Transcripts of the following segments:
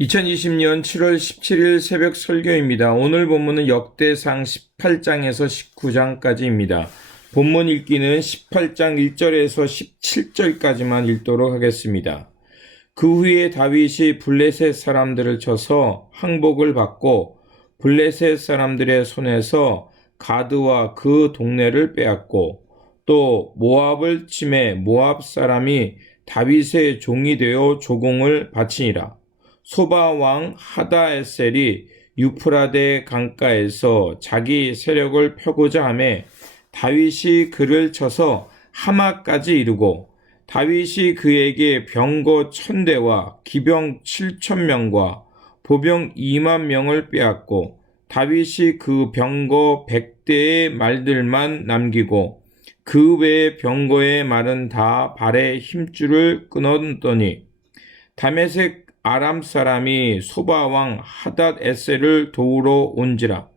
2020년 7월 17일 새벽 설교입니다. 오늘 본문은 역대상 18장에서 19장까지입니다. 본문 읽기는 18장 1절에서 17절까지만 읽도록 하겠습니다. 그 후에 다윗이 블레셋 사람들을 쳐서 항복을 받고 블레셋 사람들의 손에서 가드와 그 동네를 빼앗고 또 모압을 치매 모압 사람이 다윗의 종이 되어 조공을 바치니라. 소바 왕 하다에셀이 유프라데 강가에서 자기 세력을 펴고자 하매 다윗이 그를 쳐서 하마까지 이르고 다윗이 그에게 병거 1000대와 기병 7000명과 보병 20000명을 빼앗고 다윗이 그 병거 100대의 말들만 남기고 그 외의 병거의 말은 다 발에 힘줄을 끊었더니 다메섹 아람 사람이 소바 왕 하닷에셀을 도우러 온지라.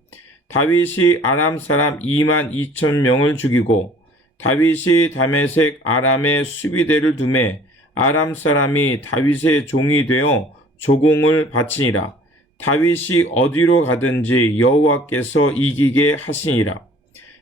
다윗이 아람 사람 22,000명을 죽이고 다윗이 다메섹 아람의 수비대를 두매 아람 사람이 다윗의 종이 되어 조공을 바치니라. 다윗이 어디로 가든지 여호와께서 이기게 하시니라.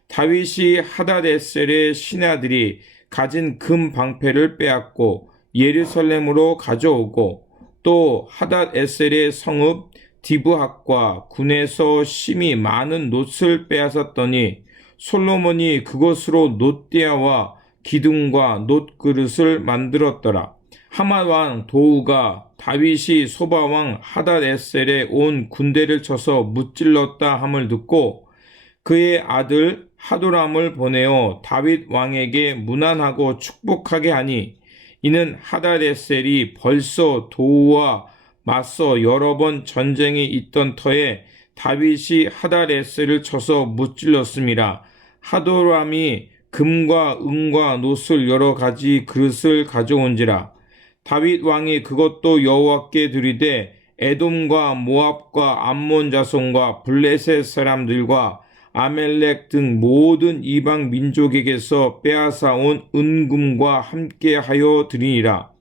다윗이 하닷에셀의 신하들이 가진 금 방패를 빼앗고 예루살렘으로 가져오고 또 하닷에셀의 성읍 디브학과 군에서 심히 많은 놋을 빼앗았더니 솔로몬이 그것으로 놋대야와 기둥과 놋그릇을 만들었더라. 하맛 왕 도우가 다윗이 소바 왕 하닷에셀에 온 군대를 쳐서 무찔렀다 함을 듣고 그의 아들 하도람을 보내어 다윗 왕에게 문안하고 축복하게 하니 이는 하닷에셀이 벌써 도우와 맞서 여러 번 전쟁이 있던 터에 다윗이 하닷에셀을 쳐서 무찔렀음이라. 하도람이 금과 은과 놋을 여러 가지 그릇을 가져온지라. 다윗 왕이 그것도 여호와께 드리되 에돔과 모압과 암몬 자손과 블레셋 사람들과 아멜렉 등 모든 이방 민족에게서 빼앗아 온 은금과 함께하여 드리니라.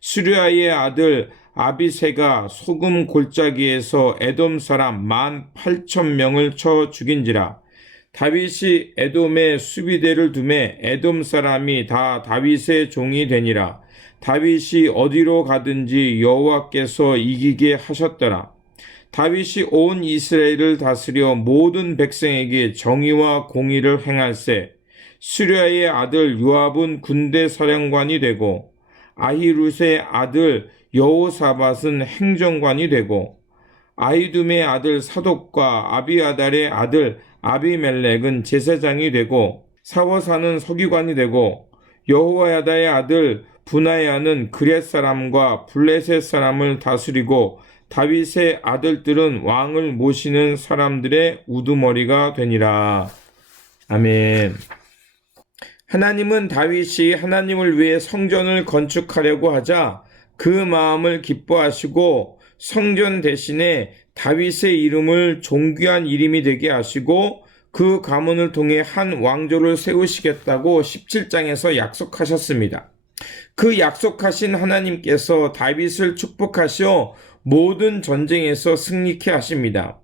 수르야의 아들 아비새가 소금 골짜기에서 에돔 사람 18,000명을 쳐 죽인지라. 다윗이 에돔의 수비대를 두매 에돔 사람이 다 다윗의 종이 되니라. 다윗이 어디로 가든지 여호와께서 이기게 하셨더라. 다윗이 온 이스라엘을 다스려 모든 백성에게 정의와 공의를 행할세. 수랴의 아들 요압은 군대 사령관이 되고 아히룻의 아들 여호사밧은 행정관이 되고 아히둠의 아들 사독과 아비아달의 아들 아비멜렉은 제사장이 되고 사워사는 서기관이 되고 여호야다의 아들 분하야는 그렛 사람과 블레셋 사람을 다스리고 다윗의 아들들은 왕을 모시는 사람들의 우두머리가 되니라. 아멘. 하나님은 다윗이 하나님을 위해 성전을 건축하려고 하자 그 마음을 기뻐하시고 성전 대신에 다윗의 이름을 존귀한 이름이 되게 하시고 그 가문을 통해 한 왕조를 세우시겠다고 17장에서 약속하셨습니다. 그 약속하신 하나님께서 다윗을 축복하시어 모든 전쟁에서 승리케 하십니다.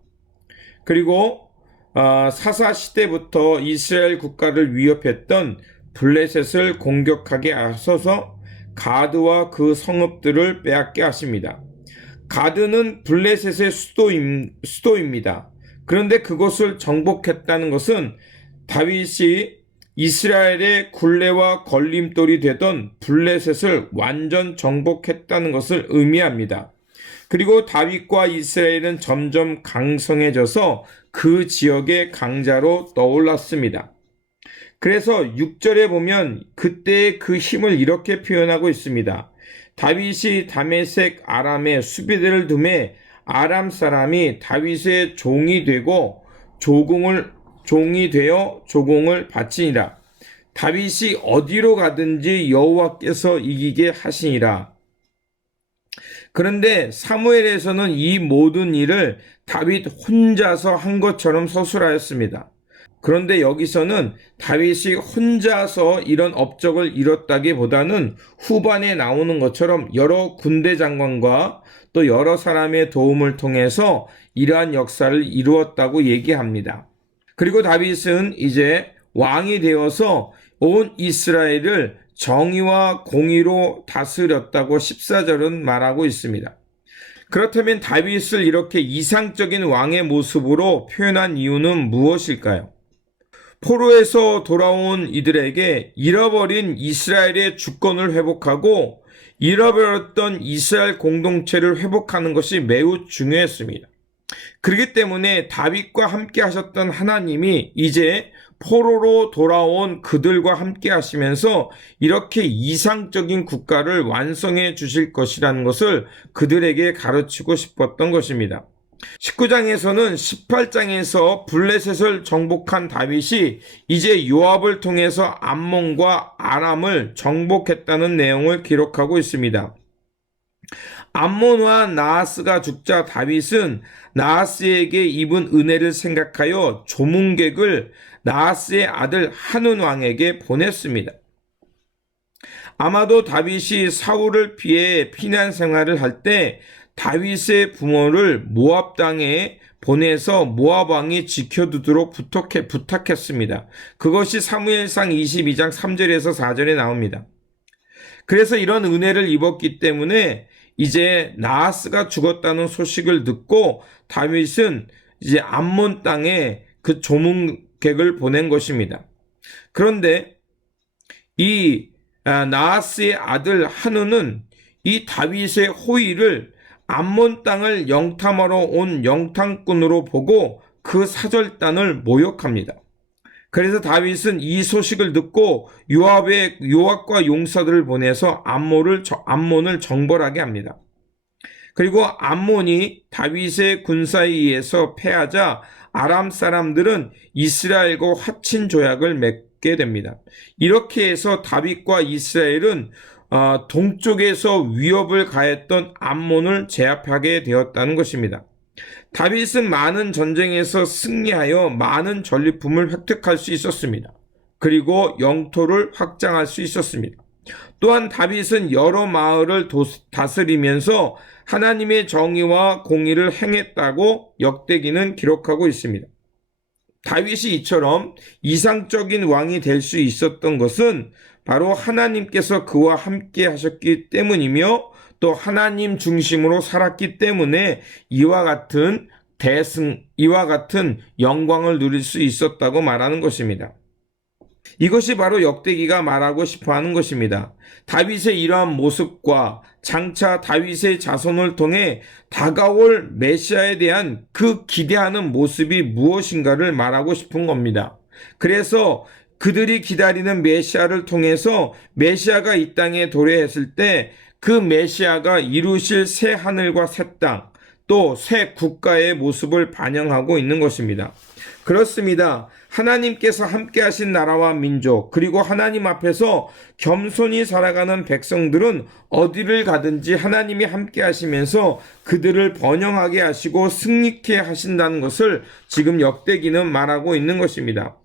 그리고 사사 시대부터 이스라엘 국가를 위협했던 블레셋을 공격하게 하셔서 가드와 그 성읍들을 빼앗게 하십니다. 가드는 블레셋의 수도입니다. 그런데 그것을 정복했다는 것은 다윗이 이스라엘의 굴레와 걸림돌이 되던 블레셋을 완전 정복했다는 것을 의미합니다. 그리고 다윗과 이스라엘은 점점 강성해져서 그 지역의 강자로 떠올랐습니다. 그래서 6절에 보면 그때의 그 힘을 이렇게 표현하고 있습니다. 다윗이 다메섹 아람의 수비대를 두매 아람 사람이 다윗의 종이 되어 조공을 바치니라. 다윗이 어디로 가든지 여호와께서 이기게 하시니라. 그런데 사무엘에서는 이 모든 일을 다윗 혼자서 한 것처럼 서술하였습니다. 그런데 여기서는 다윗이 혼자서 이런 업적을 이뤘다기보다는 후반에 나오는 것처럼 여러 군대 장관과 또 여러 사람의 도움을 통해서 이러한 역사를 이루었다고 얘기합니다. 그리고 다윗은 이제 왕이 되어서 온 이스라엘을 정의와 공의로 다스렸다고 14절은 말하고 있습니다. 그렇다면 다윗을 이렇게 이상적인 왕의 모습으로 표현한 이유는 무엇일까요? 포로에서 돌아온 이들에게 잃어버린 이스라엘의 주권을 회복하고 잃어버렸던 이스라엘 공동체를 회복하는 것이 매우 중요했습니다. 그렇기 때문에 다윗과 함께 하셨던 하나님이 이제 포로로 돌아온 그들과 함께 하시면서 이렇게 이상적인 국가를 완성해 주실 것이라는 것을 그들에게 가르치고 싶었던 것입니다. 19장에서는 18장에서 블레셋을 정복한 다윗이 이제 요압을 통해서 암몬과 아람을 정복했다는 내용을 기록하고 있습니다. 암몬과 나하스가 죽자 다윗은 나하스에게 입은 은혜를 생각하여 조문객을 나하스의 아들 한운 왕에게 보냈습니다. 아마도 다윗이 사울을 피해 피난 생활을 할 때 다윗의 부모를 모압 땅에 보내서 모압 왕이 지켜두도록 부탁했습니다. 그것이 사무엘상 22장 3절에서 4절에 나옵니다. 그래서 이런 은혜를 입었기 때문에 이제 나하스가 죽었다는 소식을 듣고 다윗은 이제 암몬 땅에 그 조문객을 보낸 것입니다. 그런데 이 나하스의 아들 한우는 이 다윗의 호의를 암몬 땅을 영탐하러 온 영탐꾼으로 보고 그 사절단을 모욕합니다. 그래서 다윗은 이 소식을 듣고 요압과 용사들을 보내서 암몬을 정벌하게 합니다. 그리고 암몬이 다윗의 군사에 의해서 패하자 아람 사람들은 이스라엘과 화친 조약을 맺게 됩니다. 이렇게 해서 다윗과 이스라엘은 동쪽에서 위협을 가했던 암몬을 제압하게 되었다는 것입니다. 다윗은 많은 전쟁에서 승리하여 많은 전리품을 획득할 수 있었습니다. 그리고 영토를 확장할 수 있었습니다. 또한 다윗은 여러 마을을 다스리면서 하나님의 정의와 공의를 행했다고 역대기는 기록하고 있습니다. 다윗이 이처럼 이상적인 왕이 될 수 있었던 것은 바로 하나님께서 그와 함께 하셨기 때문이며 또 하나님 중심으로 살았기 때문에 이와 같은 영광을 누릴 수 있었다고 말하는 것입니다. 이것이 바로 역대기가 말하고 싶어하는 것입니다. 다윗의 이러한 모습과 장차 다윗의 자손을 통해 다가올 메시아에 대한 그 기대하는 모습이 무엇인가를 말하고 싶은 겁니다. 그래서 그들이 기다리는 메시아를 통해서 메시아가 이 땅에 도래했을 때 그 메시아가 이루실 새 하늘과 새 땅, 또 새 국가의 모습을 반영하고 있는 것입니다. 그렇습니다. 하나님께서 함께 하신 나라와 민족, 그리고 하나님 앞에서 겸손히 살아가는 백성들은 어디를 가든지 하나님이 함께 하시면서 그들을 번영하게 하시고 승리케 하신다는 것을 지금 역대기는 말하고 있는 것입니다.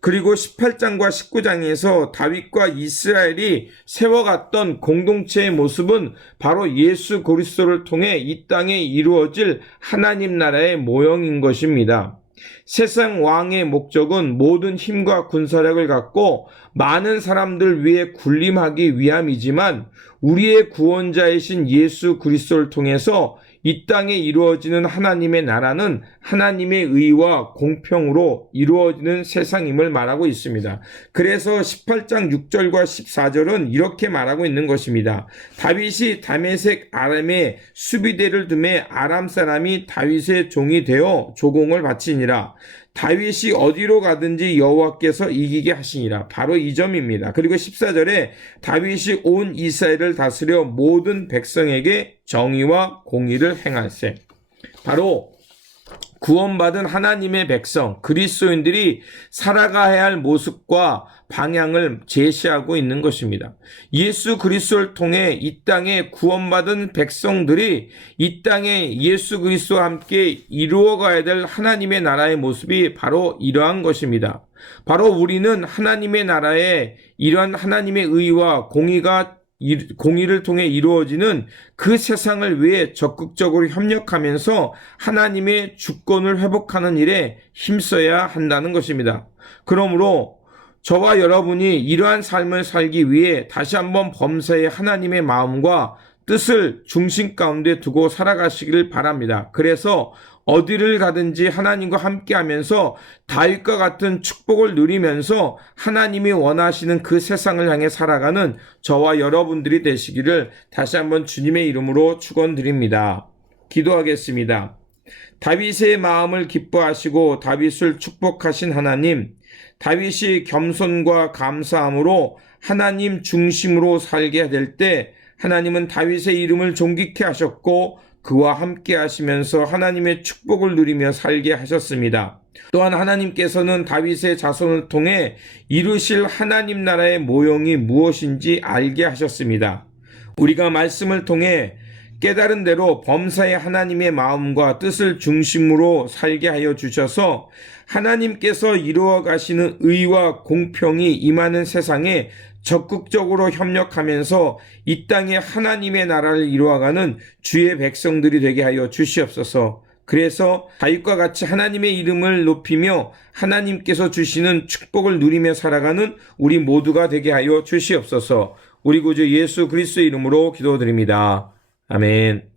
그리고 18장과 19장에서 다윗과 이스라엘이 세워갔던 공동체의 모습은 바로 예수 그리스도를 통해 이 땅에 이루어질 하나님 나라의 모형인 것입니다. 세상 왕의 목적은 모든 힘과 군사력을 갖고 많은 사람들 위해 군림하기 위함이지만 우리의 구원자이신 예수 그리스도를 통해서 이 땅에 이루어지는 하나님의 나라는 하나님의 의와 공평으로 이루어지는 세상임을 말하고 있습니다. 그래서 18장 6절과 14절은 이렇게 말하고 있는 것입니다. 다윗이 다메섹 아람에 수비대를 두매 아람 사람이 다윗의 종이 되어 조공을 바치니라. 다윗이 어디로 가든지 여호와께서 이기게 하시니라. 바로 이 점입니다. 그리고 14절에 다윗이 온 이스라엘을 다스려 모든 백성에게 정의와 공의를 행할세. 바로 구원받은 하나님의 백성, 그리스도인들이 살아가야 할 모습과 방향을 제시하고 있는 것입니다. 예수 그리스도를 통해 이 땅에 구원받은 백성들이 이 땅에 예수 그리스도와 함께 이루어가야 될 하나님의 나라의 모습이 바로 이러한 것입니다. 바로 우리는 하나님의 나라에 이러한 하나님의 의와 공의를 통해 이루어지는 그 세상을 위해 적극적으로 협력하면서 하나님의 주권을 회복하는 일에 힘써야 한다는 것입니다. 그러므로 저와 여러분이 이러한 삶을 살기 위해 다시 한번 범사에 하나님의 마음과 뜻을 중심 가운데 두고 살아가시기를 바랍니다. 그래서 어디를 가든지 하나님과 함께하면서 다윗과 같은 축복을 누리면서 하나님이 원하시는 그 세상을 향해 살아가는 저와 여러분들이 되시기를 다시 한번 주님의 이름으로 축원드립니다. 기도하겠습니다. 다윗의 마음을 기뻐하시고 다윗을 축복하신 하나님, 다윗이 겸손과 감사함으로 하나님 중심으로 살게 될 때 하나님은 다윗의 이름을 존귀케 하셨고 그와 함께 하시면서 하나님의 축복을 누리며 살게 하셨습니다. 또한 하나님께서는 다윗의 자손을 통해 이루실 하나님 나라의 모형이 무엇인지 알게 하셨습니다. 우리가 말씀을 통해 깨달은 대로 범사의 하나님의 마음과 뜻을 중심으로 살게 하여 주셔서 하나님께서 이루어 가시는 의와 공평이 임하는 세상에 적극적으로 협력하면서 이 땅에 하나님의 나라를 이루어가는 주의 백성들이 되게 하여 주시옵소서. 그래서 다윗과 같이 하나님의 이름을 높이며 하나님께서 주시는 축복을 누리며 살아가는 우리 모두가 되게 하여 주시옵소서. 우리 구주 예수 그리스도의 이름으로 기도드립니다. 아멘.